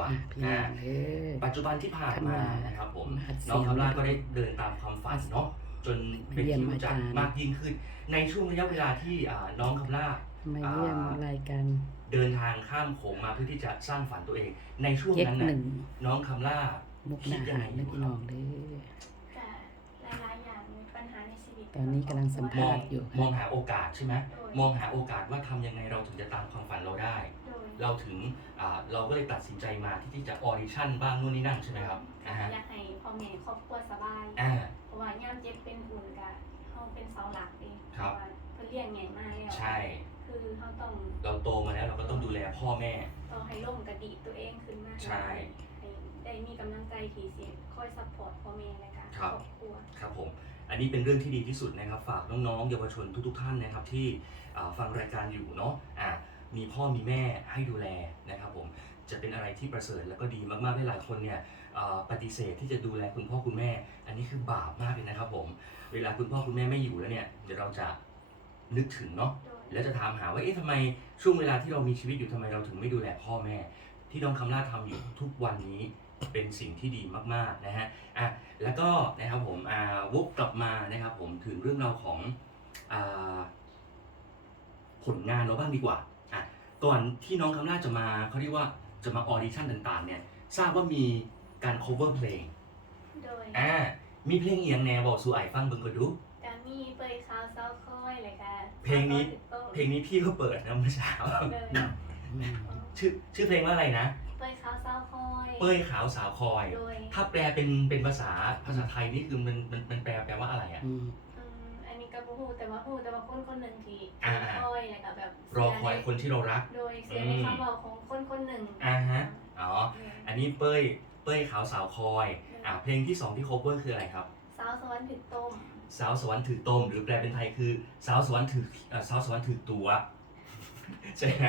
ว่าพี่อ่าเออปัจจุบันที่ผ่านมาทำงานนะครับผมหัดเสียงน้องคำล่าก็ได้เดินตามความฝันเนาะจนเป็นเยี่ยมที่รู้จักอาจารย์มากยิ่งขึ้น ในช่วงระยะเวลาที่อ่าน้องคำล่ามาเยี่ยมรายการเดินทางข้ามโขงมาเพื่อที่จะสร้างฝันตัวเอง ในช่วงเย็กนั้นหน่ะนึ่งน้องคำล่ามุกนาหารนะพี่น้องเด้อแต่หลายๆอย่างมีปัญหาในชีวิตตอนนี้กำลังสัมมภาองษณ์อยู่มองค่ะหาโอกาสใช่ไหมโดยมองหาโอกาสว่าทำยังไงเราถึงจะตามความฝันเราได้โดย เราถึงอ่าเราก็เลยตัดสินใจมาที่ที่จะออดิชั่นบ้างนู่นนี่นั่นใช่ไหมครับอ่าฮะอยากให้พ่อแม่ครอบครัวสบายอ่าเพราะว่าย่ามเจ็บเป็นอุ่นกะเฮาเป็นเสาหลักเองครับเพาะว่าเพิ่นเลี้ยงใหญ่มากแล้วใช่ คือเฮาต้องเราโตมาแล้วเราก็ต้องดูแลพ่อแม่ต้องให้ล่มกระดิตัวเองขึ้นมาใช่ให้ได้มีกำลังใจที่สิคอยซัพพอร์ตพ่อแม่ในการครับครอบครัวครับผมอันนี้เป็นเรื่องที่ดีที่สุดนะครับ ฝากน้องๆเยาวชนทุกๆท่านนะครับที่อ่าฟังรายการอยู่เนาะอ่า มีพ่อมีแม่ให้ดูแลนะครับผมจะเป็นอะไรที่ประเสริฐแล้วก็ดีมากๆหลายคนเนี่ยปฏิเสธที่จะดูแลคุณพ่อคุณแม่ อันนี้คือบาปมากเลยนะครับผมเวลาคุณพ่อคุณแม่ไม่อยู่แล้วเนี่ยเดี๋ยวเราจะนึกถึงเนาะแล้วจะถามหาว่าเอ๊ะทำไมช่วงเวลาที่เรามีชีวิตอยู่ทำไมเราถึงไม่ดูแลพ่อแม่ ที่น้องคำล่าทำอยู่ทุกวันนี้เป็นสิ่งที่ดีมากๆนะฮะอะแล้วก็นะครับผมอ่าวกกลับมานะครับผมถึงเรื่องราวของอ่าผลงานเราบ้างดีกว่า ก่อนที่น้องคำล่าจะมาเขาเรียกว่าจะมาออดิชั่นต่างๆ เนี่ยทราบว่ามีการ cover เพลงโดยอ่ามีเพลงเอียงแนวบอกสู่ไอ้ฟังเบิ่งก็ดูการมีเปยขาวเศร้าค่อยเลยค่ะเพลงนี้ เพลงนี้พี่ก็เปิดนะเมื่อเช้าเลยอืมชื่อชื่อเพลงว่าอะไรนะ เปยขาวเศร้าค่อยเป้ยขาวสาวคอย โดยถ้าแปลเป็นเป็นภาษาภาษาไทยนี่คือมันมันมันแปลแปลว่าอะไรอะอืมอืมอันนี้ ก็บ่ฮู้แต่ว่าฮู้แต่ว่าคนคนหนึ่งที่อ่า คอยแล้วก็แบบรอคอยคนที่เรารัก โดยเสียในคำบอกของคนคนหนึ่งอ่าฮะ อ๋อเอออันนี้เป้ย เป้ยขาวสาวคอย อ่า เพลงที่สองที่ cover คืออะไรครับ สาวสวรรค์ถึงต้มสาวสวรรค์ถือต้มหรือแปลเป็นไทยคือสาวสวรรค์ถือเอ่อสาวสวรรค์ถือตัวใช่ไหม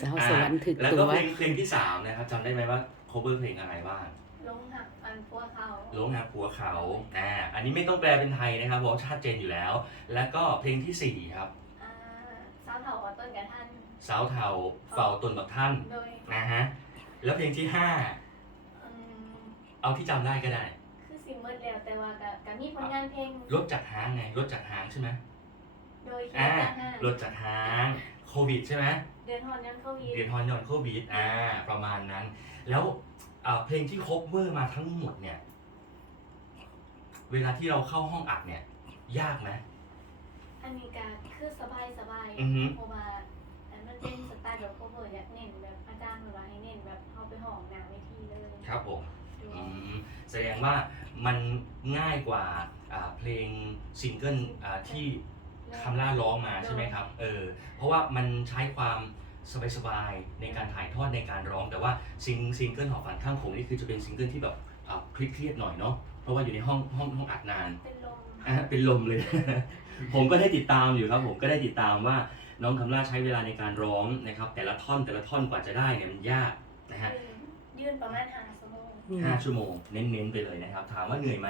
สาวสวรรค์ถึกแล้วตัก็ว เพลงเพลงที่สามนะครับจำได้ไหมว่า cover เพลงอะไรบ้างลงหัก อันพัวเขาโลงนาผัวเขาอ่าอันนี้ไม่ต้องแปลเป็นไทยนะครับเพราะว่าชัดเจนอยู่แล้ว แล้วก็เพลงที่สี่ครับ อ่าสาวเถาว่าต้นกับท่าน สาวเทาเฝ้าตนบักท่านโดยนะฮะแล้วเพลงที่ห้าอืมเอาที่จำได้ก็ได้ คือสิเมิดแล้วแต่ว่าก็ก็มีผลงานเพลงรถจากหางไงรถจากหางใช่ไหมโดยที่อ่าจ้างห้ารถจากหางโควิดใช่ไหม เดือนฮอนยังเข้าวีเรียนฮอนยอนโควิดอ่าประมาณนั้น แล้วอ่า เพลงที่ครบเวอร์มาทั้งหมดเนี่ย เวลาที่เราเข้าห้องอัดเนี่ย ยากไหมอันนี้ก็คือสบายสบายอือฮึ เพราะว่าอันมันเป็นสไตล์แบบโคเวอร์อยากเน้นแบบอาจารย์บอกว่าให้เน้นแบบเข้าไปห้องหน้าเวทีเลยครับผมโดยอืมแสดงว่ามันง่ายกว่าอ่าเพลงซิงเกิลอ่าที่ คำล่าร้องมาใช่ไหมครับ เออ เพราะว่ามันใช้ความ สบายๆในการถ่ายทอดในการร้อง แต่ว่าซิงซิงเกิลหอฝันข้างโขงนี่คือจะเป็นซิงเกิลที่แบบอ่าเครียดๆหน่อยเนาะเพราะว่าอยู่ในห้องห้องห้องอัดนานเป็นลมอะเป็นลมเลย ผมก็ได้ติดตามอยู่ครับ ผมก็ได้ติดตามว่าน้องคำล่าใช้เวลาในการร้องนะครับ แต่ละท่อนแต่ละท่อนกว่าจะได้เนี่ยมันยากนะฮะยื่นประมาณห้าชั่วโมงอืมห้าชั่วโมงเน้นๆไปเลยนะครับ ถามว่าเหนื่อยไหม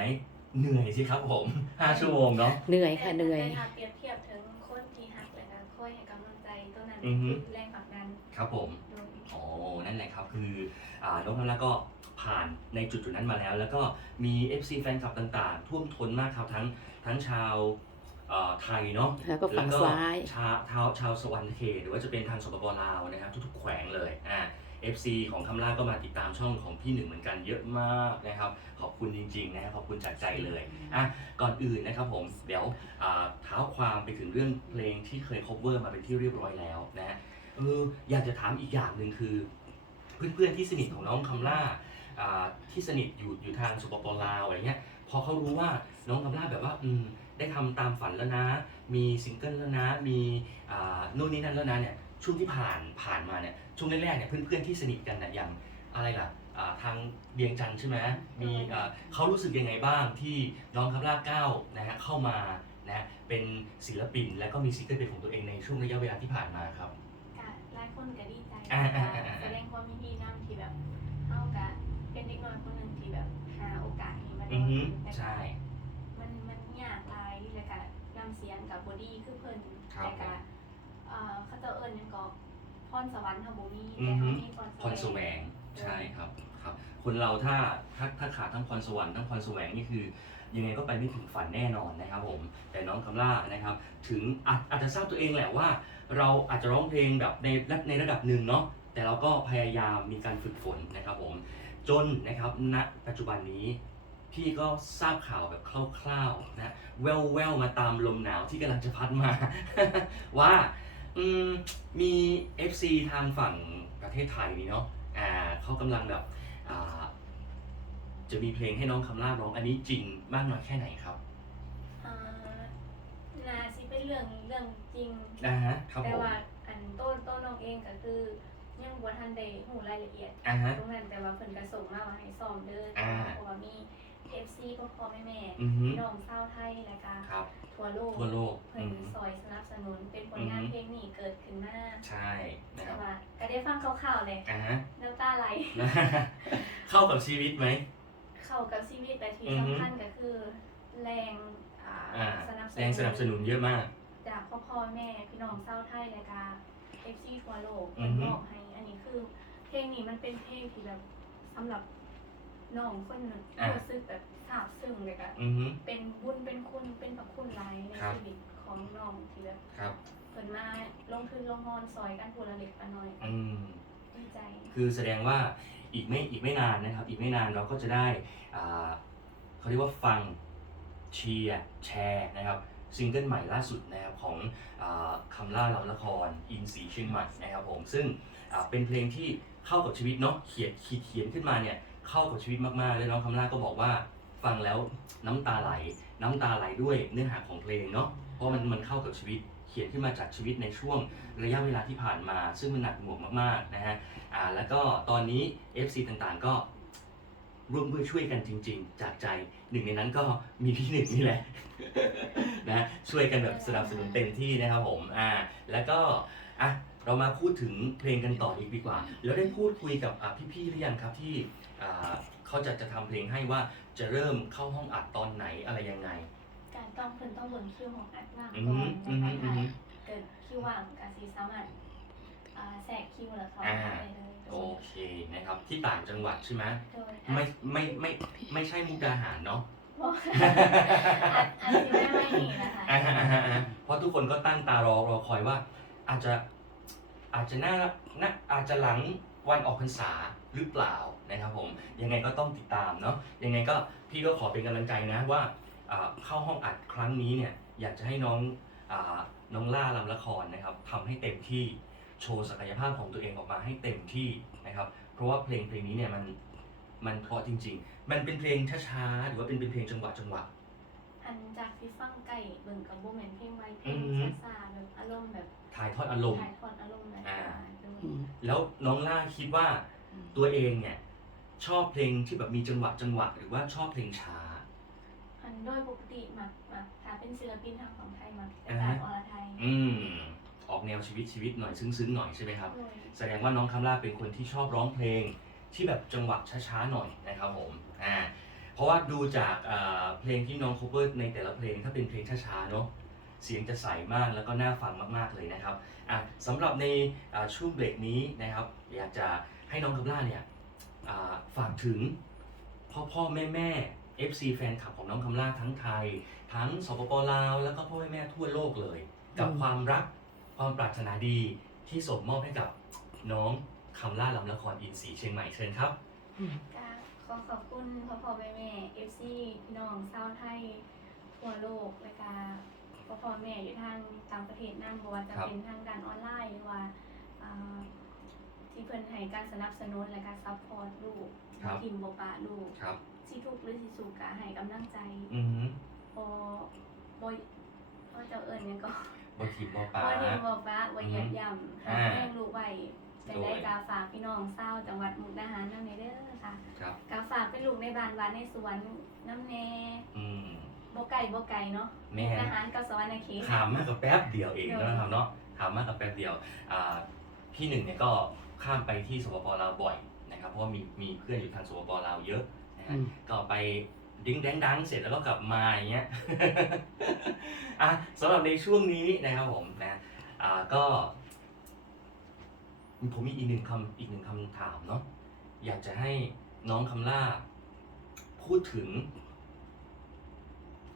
เหนื่อยสิครับผมห้าชั่วโมงเนาะเหนื่อยค่ะเหนื่อยแต่ถ้าเปรียบเทียบถึงคนที่หักและการคอยให้กำลังใจตัวนั้นอือฮึคือแรงผลักดัน ครับผมโดยโอ้นั่นแหละครับคืออ่าน้องคำล่าก็ผ่านในจุดจุดๆนั้นมาแล้ว แล้วก็มี FC แฟนคลับต่างๆ ท่วมท้นมากครับทั้งทั้งชาวเอ่อไทยเนาะแล้วก็ฝั่งซ้ายชาวชาวชาวสวรรค์เขตหรือว่าจะเป็นทางสปปลาวนะครับ ทุกๆแขวงเลยอ่า FC ของคำล่าก็มาติดตามช่องของพี่หนึ่งเหมือนกันเยอะมากนะครับ ขอบคุณจริงๆนะครับขอบคุณจากใจเลยอะก่อนอื่นนะครับผม เดี๋ยวอ่าเท้าความไปถึงเรื่องเพลงที่เคย cover มาเป็นที่เรียบร้อยแล้วนะฮะ เอออยากจะถามอีกอย่างหนึ่งคือ เพื่อนๆที่สนิทของน้องคำล่าอ่าที่สนิทอยู่อยู่ทางสปปลาวอะไรเงี้ยพอเขารู้ว่าน้องคำล่าแบบว่าอืมได้ทำตามฝันแล้วนะ มีซิงเกิลแล้วนะ มีอ่านู่นนี่นั่นแล้วนะเนี่ยช่วงที่ผ่านผ่านมาเนี่ยช่วงแรกๆเนี่ยเพื่อนๆที่สนิทกันเนี่ยอย่างอะไรล่ะอ่าทางเบียงจันทร์ใช่ไหมมีอ่าเขารู้สึกยังไงบ้างที่น้องคำล่าก้าวนะฮะเข้ามานะฮะเป็นศิลปินแล้วก็มีซิงเกิลเป็นของตัวเองในช่วงระยะเวลาที่ผ่านมาครับ คนก็ดีใจอ่าอ่าอ่าอ่า แสดงความยินดีนำที่แบบเฮากะเป็นเด็กน้อยคนหนึ่งที่แบบหาโอกาสนี้มาอือฮึแต่ก็ใช่ มันมันยากหลายแล้วก็นำเสียงกับบอดี้คือเพิ่นครับแต่ก็เอ่อเขาเจ้าเอิ้นหยังก็พพรสวรรค์ทบุรีอืแต่อฮึเขามีพรพรแสวงใช่ครับครับ คนเราถ้าถ้าถ้าขาดทั้งพรสวรรค์ทั้งพรแสวงนี่คือ ยังไงก็ไปไม่ถึงฝันแน่นอนนะครับผมแต่น้องคำล่านะครับถึงอาจอาจจะทราบตัวเองแหละว่า เราอาจจะร้องเพลงแบบในในระดับหนึ่งเนาะแต่เราก็พยายามมีการฝึกฝนนะครับผมจนนะครับณปัจจุบันนี้พี่ก็ทราบข่าวแบบคร่าวๆนะแววแววๆมาตามลมหนาวที่กำลังจะพัดมา ว่ามมี FC ทางฝั่งประเทศไทยนี่เนาะอ่าเขากำลังแบบอ่า จะมีเพลงให้น้องคำล่าร้อง อันนี้จริงมากน้อยแค่ไหนครับอ่านาสิเป็นเรื่องเรื่องจริงอ่าฮะครับแต่ผมว่าอันโต้นโต้นน้องเองก็คือ ยังบ่ทันได้หูรายละเอียด อ่าฮะ ตรงนั้นแต่ว่าเพิ่นก็ส่งมาว่าให้ซ้อมเด้ออ่า เพราะว่ามี FC พ่อพ่อแม่แม่อือฮึพี่น้องชาวไทยแล้วก็ครับ ทั่วโลกทั่วโลกเพิ่อืนม ซอยสนับสนุนเป็นผลงานอือฮึ เพลงนี้เกิดขึ้นมาใช่นะคแต่รับว่าก็ได้ฟังคร่าวๆเลยอ่าฮะ น้ำตาไหลเข้ากับชีวิตไหม เข้ากับชีวิตแต่ที่อือฮึ สำคัญก็คือ แรงอ่าอ่าสนับสนุนแรงสนับสนุนเยอะมาก จากพ่อพ่อแม่พี่น้องชาวไทยและกาเอฟซีทั่วโลกอืเพิ่อนฮึบอกให้ อันนี้คือ เพลงนี้มันเป็นเพลงที่แบบสำหรับน้องคนหนึ่งรู้สึกแบบซาบซึ้งเลยก็อือฮึ เป็นบุญเป็นคุณเป็นพระคุณหลายในครับ ชีวิตของน้องที่แบบครับ เพิ่นมาลงทุนลงฮอนซอยกันผู้ละเล็กละน้อยอืม ดีใจ คือแสดงว่า อีกไม่อีกไม่นานนะครับ อีกไม่นานเราก็จะได้เขาเรียกว่าฟังเชียร์แชร์นะครับซิงเกิลใหม่ล่าสุดนะครับของอคำล่าลำละครอินสีเชียงใหม่นะครับผมซึ่งเป็นเพลงที่เข้ากับชีวิตเนาะเขียนขีดเขียนขึ้นมาเนี่ยเข้ากับชีวิตมากๆ และน้องคำล่าก็บอกว่าฟังแล้วน้ำตาไหล น้ำตาไหลด้วยเนื้อหาของเพลงเนาะเพราะมันมันเข้ากับชีวิต เขียนขึ้นมาจากชีวิตในช่วงระยะเวลาที่ผ่านมา ซึ่งมันหนักหน่วงมากๆนะฮะอ่าแล้วก็ตอนนี้ FC ต่างๆก็ร่วมด้วยช่วยกันจริง ๆ จากใจหนึ่งในนั้นก็มีพี่หนึ่งนี่แหละ นะช่วยกันแบบสนับสนุนเต็มที่นะครับผมอ่าแล้วก็อะเรามาพูดถึงเพลงกันต่ออีกดีกว่า แล้วได้พูดคุยกับอะพี่ๆหรือยังครับที่อ่าเขาจะจะทำเพลงให้ว่าจะเริ่มเข้าห้องอัดตอนไหนอะไรยังไง การต้องเพิ่นต้องเบิ่งคิวของอัดมากอือก่ฮึอนอือฮึนะคะอือฮึเกิดคิวว่างก็สิสามารถอ่าแทรกคิวแล้วเขาอ่าไปเลยโอเคนะครับ ที่ต่างจังหวัดใช่ไหมโดยไม่ไม่ไม่ไม่ใช่มุกดาหารเนาะเพราะอัดอัดสิไม่ไม่มีนะคะอ่าฮะอ่าฮะอ่าฮะเพราะทุกคนก็ตั้งตารอรอคอยว่า อาจจะอาจจะน่าน่าอาจจะหลังวันออกพรรษาหรือเปล่านะครับผมยังไงก็ต้องติดตามเนาะยังไงก็พี่ก็ขอเป็นกำลังใจนะว่าอ่า เข้าห้องอัดครั้งนี้เนี่ยอยากจะให้น้องอาน้องล่าลำละครนะครับทำให้เต็มที่โชว์ศักยภาพของตัวเองออกมาให้เต็มที่นะครับ เพราะว่าเพลงเพลงนี้เนี่ยมันมันเพราะจริง ๆ มันเป็นเพลงช้าๆหรือว่าเป็นเป็นเพลงจังหวะจังหวะอันจากที่ฟังไก่เบิ่งกับโบแมนเพลงไว้เพลอืงอฮึซาๆแบบอารมณ์แบบถ่ายทอดอารมณ์ถ่ายทอดอารมณ์นะอ่าโดยอืมแล้วน้องล่าคิดว่าตัวเองเนี่ยชอบเพลงที่แบบมีจังหวะจังหวะ หรือว่าชอบเพลงช้า อันโดยปกติมักมักถ้าเป็นศิลปินทางของไทยมักแต่อ่าการฮะอรไทยอืมออกแนวชีวิตชีวิตหน่อยซึ้งๆหน่อยใช่ไหมครับ โดยแสดงว่าน้องคำล่าเป็นคนที่ชอบร้องเพลงที่แบบจังหวะช้าๆหน่อยนะครับผมอ่าเพราะว่าดูจากอ่าเพลงที่น้อง cover ในแต่ละเพลงถ้าเป็นเพลงช้าๆเนาะเสียงจะใสมากแล้วก็น่าฟังมากๆเลยนะครับอะสำหรับในอ่าช่วงเบรกนี้นะครับ อยากจะให้น้องคำล่าเนี่ยอ่าฝากถึงพ่อพ่อแม่แม่ FC แฟนคลับของน้องคำล่าทั้งไทย ทั้งสปปลาว แล้วก็พ่อแม่แม่ทั่วโลกเลย กับอืมความรักความปรารถนาดีที่ส่งมอบให้กับน้องคำล่าลำละครอินสีเชียงใหม่เชิญครับอืมก็ขอขอบคุณพ่อพ่อแม่แม่เอฟซีพี่น้องชาวไทยทั่วโลกและก็พ่อพ่อแม่อยู่ทางต่างประเทศนั่นบ่ว่าจะครับเป็นทางด้านออนไลน์หรือว่าอ่าที่เพิ่นให้การสนับสนุนและการซัพพอร์ตลูกทีมบ่ปะลูกครับ สิทุกข์หรือสิสุขก็ให้กำลังใจอือหือบ่บ่บ่เจ้าเอิ้นหยังก็บอทีบอปลาบ่เรียนบ่ฟ้าบ่เหยียดย่ำอ่าให้แม่ลูกไว้เป็นได้กาฝากพี่น้องเศร้าวจังหวัดมุกดาหารนำในเด้อค่ะครับ กาฝากเป็นลูกในบ้านวานในสวนน้ำแน่อืมบ่ไก่บ่ไก่เนาะแม่มุกดาหารกับสวรรณเขตถามมากกับแป๊บเดียวเองนะครับเนาะถามมากกับแป๊บเดียวอ่าพี่หนึ่งเนี่ยก็ข้ามไปที่สปปลาวบ่อยนะครับ เพราะว่ามีมีเพื่อนอยู่ทางสปปลาวเยอะ นะฮะอืมก็ไปดิ้งแดงดังเสร็จแล้วก็กลับมาอย่างเงี้ยอะสำหรับในช่วงนี้นะครับผมนะอ่าก็ ผมมีอีกหนึ่งคำอีกหนึ่งคำถามเนาะอยากจะให้น้องคำล่า พูดถึง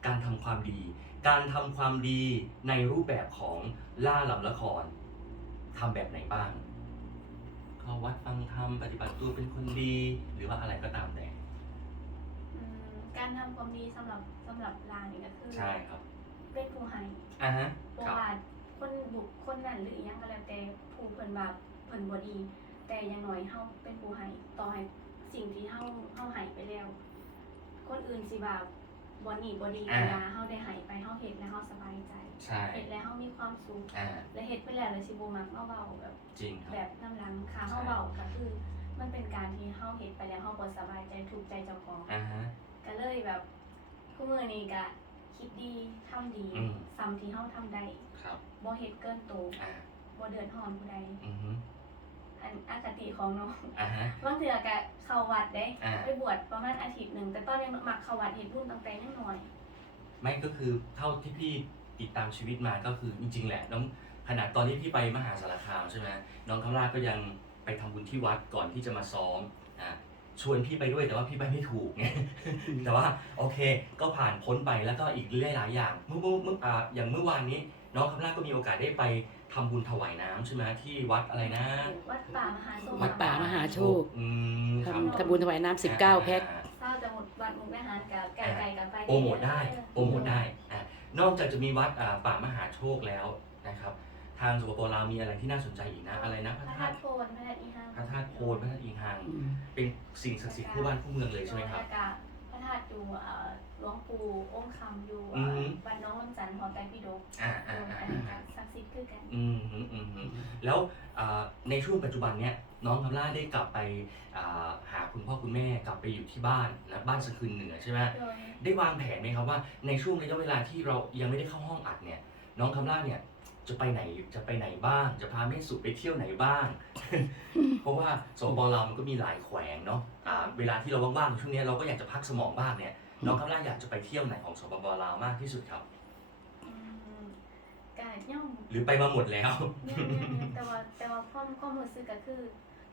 การทำความดี การทำความดีในรูปแบบของล่าลำละครทำแบบไหนบ้างเข้าวัดฟังธรรมปฏิบัติตัวเป็นคนดีหรือว่าอะไรก็ตามแต่อืม การทำความดีสำหรับสำหรับลางนี่ก็คือใช่ครับเป็นผู้ให้อ่าฮะบ่ครับ ว่าคนบุคคลนั้นหรืออิหยังก็แล้วแต่ผู้เพิ่นว่าเพิ่นบ่ดี แต่อย่างน้อยเฮาเป็นผู้ให้ต่อให้สิ่งที่เฮาเฮาให้ไปแล้ว คนอื่นสิว่าบ่นี่บ่ดีอ่า เวลาเฮาได้ให้ไปเฮาเฮ็ดแล้วเฮาสบายใจใช่เฮ็ดแล้วเฮามีความสุข อ่าและเฮ็ดไปแล้วเลยสิบ่มักมาเว้าแบบ จริงครับ แบบน้ำหลังค่ะใช่ เฮาเว้าก็คือ มันเป็นการที่เฮาเฮ็ดไปแล้วเฮาบ่สบายใจถูกใจเจ้าของ อ่าฮะ ก็เลยแบบคู่มือนี้ก็คิดดีทำดีอืม ซ้ำที่เฮาทำได้ครับบ่เฮ็ดเกินตัวอ่าบ่เดือดร้อนผู้ใดอือฮึอันอคติของน้อง อ่าฮะ บางเทื่อก็เข้าวัดเด้อ่า ไปบวชประมาณอาทิตย์หนึงแต่ตอนยังมักเข้าวัดเฮ็ดบุญตั้งแต่ยังน้อย ไม่ก็คือเท่าที่พี่ติดตามชีวิตมาก็คือจริงๆแหละน้องขนาดตอนที่พี่ไปมหาสารคามใช่ไหมน้องคำราก็ยังไปทำบุญที่วัดก่อนที่จะมาซ้อมอ่า ชวนพี่ไปด้วยแต่ว่าพี่ไปไม่ถูกไง แต่ว่าโอเค ก็ผ่านพ้นไปแล้วก็อีกหลายๆอย่าง เมื่อเมื่อเมื่ออ่าอย่างเมื่อวานนี้ น้องคำราก็มีโอกาสได้ไปทำบุญถวายน้ำใช่ไหมที่วัดอะไรนะ วัดป่ามหาโชควัดป่ามหาโชคอืมครับทำทำบุญถวายน้ำสิบเก้าแพ็คอ่าเศร้าจะหมดวัดมุกดาหารกับไก่ไก่กับไปโปรโมทได้โปรโมทได้อะนอกจากจะมีวัดอ่าป่ามหาโชคแล้วนะครับ ทางสปปลาวมีอะไรที่น่าสนใจอีกนะ อะไรนะพพระระธาธาตุตุโพนพระธาตุอีหังพระธาตุโพนพระธาตุอิงหังอืมเป็นสิ่งศักดิ์สิทธิ์คู่บ้านคู่เมืองเลยใช่ไหมครับแล้วก็พระธาตุอยู่เอ่อหลวงปู่องค์คำอยู่อือฮึวัดน้องลำจันทร์หอไตรปิฎกอ่าเออ่าออ่าอันนี้ก็อ่าศักดิ์สิทธิ์คือกัน อืมอืมอืมอืมแล้วอ่าในช่วงปัจจุบันเนี้ยน้องคำล่าได้กลับไปอ่าหาคุณพ่อคุณแม่กลับไปอยู่ที่บ้านนะบ้านสะคืนเหนือใช่ไหมโดยได้วางแผนไหมครับว่าในช่วงระยะเวลาที่เรายังไม่ได้เข้าห้องอัดเนี่ยน้องคำล่าเนี่ย จะไปไหนจะไปไหนบ้าง จะพาแม่สุไปเที่ยวไหนบ้าง เพราะว่าสปปลาวมันก็มีหลายแขวงเนาะอ่าเวลาที่เราว่างๆช่วงเนี้ยเราก็อยากจะพักสมองบ้างเนี่ยน้องคำล่าอยากจะไปเที่ยวไหนของสปปลาวมากที่สุดครับ อืมกาย่อมหรือไปมาหมดแล้ว ย่อมย่อมย่อมแต่ว่าแต่ว่าความความรู้สึกก็คือ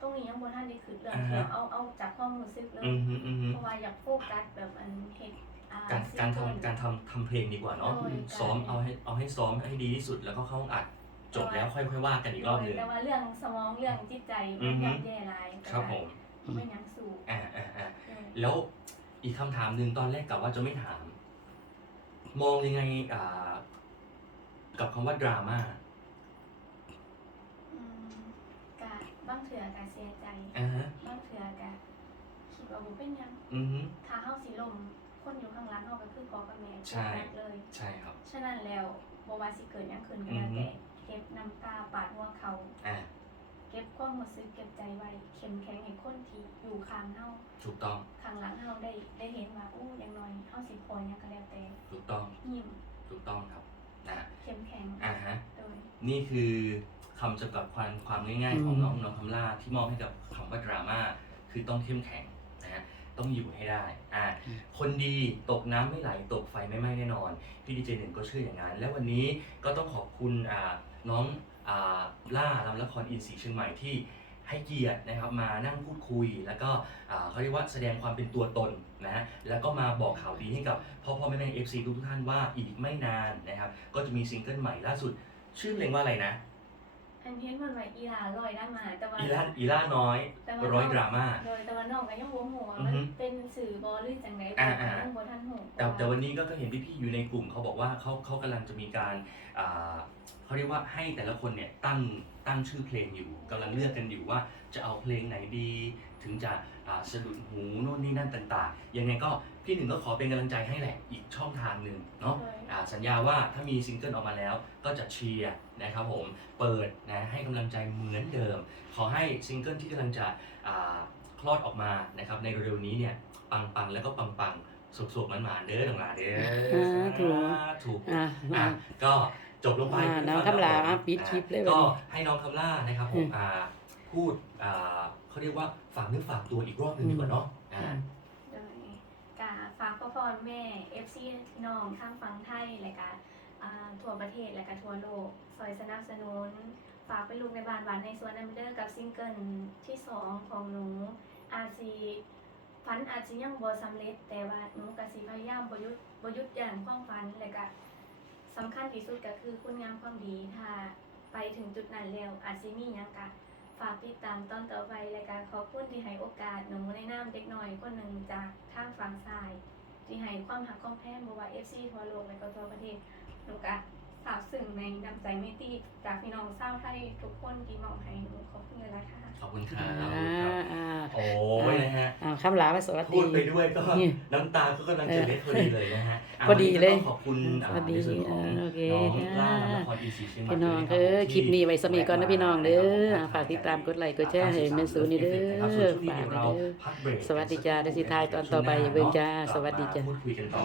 ตรงนี้ยังบ่ทันได้ขึ้นเรื่องอ่าฮะเที่ยวเอาเอาจากความรู้สึกเลยอืมฮึอืมฮึเพราะว่าอยากโฟกัสแบบอันเฮ็ดอ่ การการซิงเกิลทำการทำทำเพลงดีกว่าเนาะโดยซ้อมเอาให้เอาให้ซ้อมให้ดีที่สุดแล้วก็เข้าห้องอัดจบแล้วค่อยค่อยว่ากันอีกรอบหนึ่งแต่ว่าเรื่องสมองเรื่องจิตใจอืมัอนฮึย่ำแย่หลายครับผมไม่ยังสู้อ่าอ่าอ่าเออแล้วอีกคำถามหนึ่งตอนแรกกับว่าจะไม่ถาม มองยังไงอ่ากับคำว่าดราม่าอืมกะบางเถื่อกะเสียใจอ่าฮะบางเถื่อกะคิดว่าบ่เป็นหยังอือฮึถ้าเฮาสิลม คนอยู่ข้างหลังเฮาก็คือพ่อกับแม่ใช่ทุกนัดเลย ใช่ครับ ฉะนั้นแล้วบ่ว่าสิเกิดหยังขึ้นก็แล้วอือฮึแต่เก็บน้ำตาปาดหัวเขา อ่า เก็บความรู้สึกเก็บใจไว้เข้มแข็งให้คนที่อยู่ข้างเฮาถูกต้อง ข้างหลังเฮาได้ได้เห็นว่าอู้อย่างน้อยเฮาสิพอหยังก็แล้วแต่ถูกต้อง ยิ้มถูกต้องครับ นะเข้มแข็งอ่าฮะ โดย นี่คือคำจำกัดความความง่ายๆของอืมน้องน้องคำล่าที่มอบให้กับคำว่าดราม่าคือต้องเข้มแข็งนะฮะ ต้องอยู่ให้ได้อ่าคนดีตกน้ำไม่ไหลตกไฟไม่ไหม้แน่นอน พี่ดีเจหนึ่งก็เชื่ออย่างนั้น แล้ววันนี้ก็ต้องขอบคุณอ่าน้องอ่าล่าลำละครอินทรีเชียงใหม่ที่ให้เกียรตินะครับมานั่งพูดคุย แล้วก็อ่าเขาเรียกว่าแสดงความเป็นตัวตนนะแล้วก็มาบอกข่าวดีให้กับพ่อพ่อแม่แม่เอฟซีทุกๆท่านว่าอีกไม่นานนะครับก็จะมีซิงเกิลใหม่ล่าสุด ชื่อเพลงว่าอะไรนะ อันเพี้ยนมันไว้อีหลาลอยได้มาแต่ว่าอีล่าอีล่าน้อยแต่ว่าร้อยดราม่า โดยแต่ว่าน้องก็ยังบ่ฮู้ว่าอืมัอนฮึเป็นสื่อบอหรือจังได๋อ่าอ่ายังบ่ทันฮู้แต่แต่วันนี้ก็ก็เห็นพี่ๆอยู่ในกลุ่มเขาบอกว่าเขาเขากำลังจะมีการอ่าเขาเรียกว่าให้แต่ละคนเนี่ยตั้งตั้งชื่อเพลงอยู่กำลังเลือกกันอยู่ว่าจะเอาเพลงไหนดี ถึงจะอ่าสะดุดหูโน่นนี่นั่นต่างๆ ยังไงก็พี่หนึ่งก็ขอเป็นกำลังใจให้แหละอีกช่องทางหนึ่งเนาะโดยอ่าสัญญาว่าถ้ามีซิงเกิลออกมาแล้วก็จะเชียร์นะครับผมเปิดนะให้กำลังใจเหมือนเดิม ขอให้ซิงเกิลที่กำลังจะอ่าคลอดออกมานะครับในเร็วๆนี้เนี่ยปังๆแล้วก็ปังๆสุกๆมันมาๆเด้อทั้งหลายเด้ออ่าถูกถูกอะอะอะก็จบลงไปอ่าน้องคำลาอะปิดคลิปเลยวันนี้ก็ให้น้องคำล่านะครับผมอืมอ่าพูดอ่าเขาเรียกว่า ฝากเนื้อฝากตัวอีกรอบหนึ่งดีกว่าเนาะอ่า โดยกาฝากพ่อพ่อแม่ FC พี่น้องทางฝั่งไทยและกาอ่าทั่วประเทศและก็ทั่วโลกซอยสนับสนุน ฝากไปลูกในบ้านหวานในสวนนัมเดอร์กับซิงเกิลที่สองของหนูอาซีฝันอาจจะยังบ่สำเร็จ แต่ว่าหนูก็สิพยายามบ่หยุดบ่หยุดยั้งความฝันแล้วก็สำคัญที่สุดก็คือคุณงามความดีถ้าไปถึงจุดนั้นแล้วอาจสิมีหยังก็ ฝากติดตามตอนต่อไปรายการขอบคุณที่ให้โอกาสหนูในนามเด็กน้อยคนหนึ่งจากทางฝั่งซ้าย ที่ให้ความหักความแพงบว่า FC ทั่วโลกและก็ทั่วประเทศหนูกะ ซาบซึ้งในน้ำใจเมตตรีจากพี่น้องชาวไทยทุกคนที่มองให้หนูขอบคุณเลยนะคะขอบคุณครัอ่าบอ่าโอ้ยนะฮะ อ่าคำลาไปสวัสพูดี ดไปด้วยก็นี่น้ำตาก็กำลังจะเล็ดพอดีเลยนะฮะะพอดีเลยวันนี้ก็ต้องขอบคุณอ่าสวัสดีในส่วนของโอเคน้องล่านครอีซีเชียงใหม่พี่น้องด้วยะเออรับผมคลิปนี้ไว้สมีก่อนนะพี่น้องเด้อที่อ่าฝากติดตามกดไลค์กดแชร์ให้แม่สูนี่เด้อนะครับส่วนช่วงนี้ฝากเดี๋ยวเด้เราอพักเบรกสวัสดีจ้าเดี๋ยวสิทายตอนต่อไปเบิ่งจ้าสวัสดีจ้า พูดคุยกันต่อ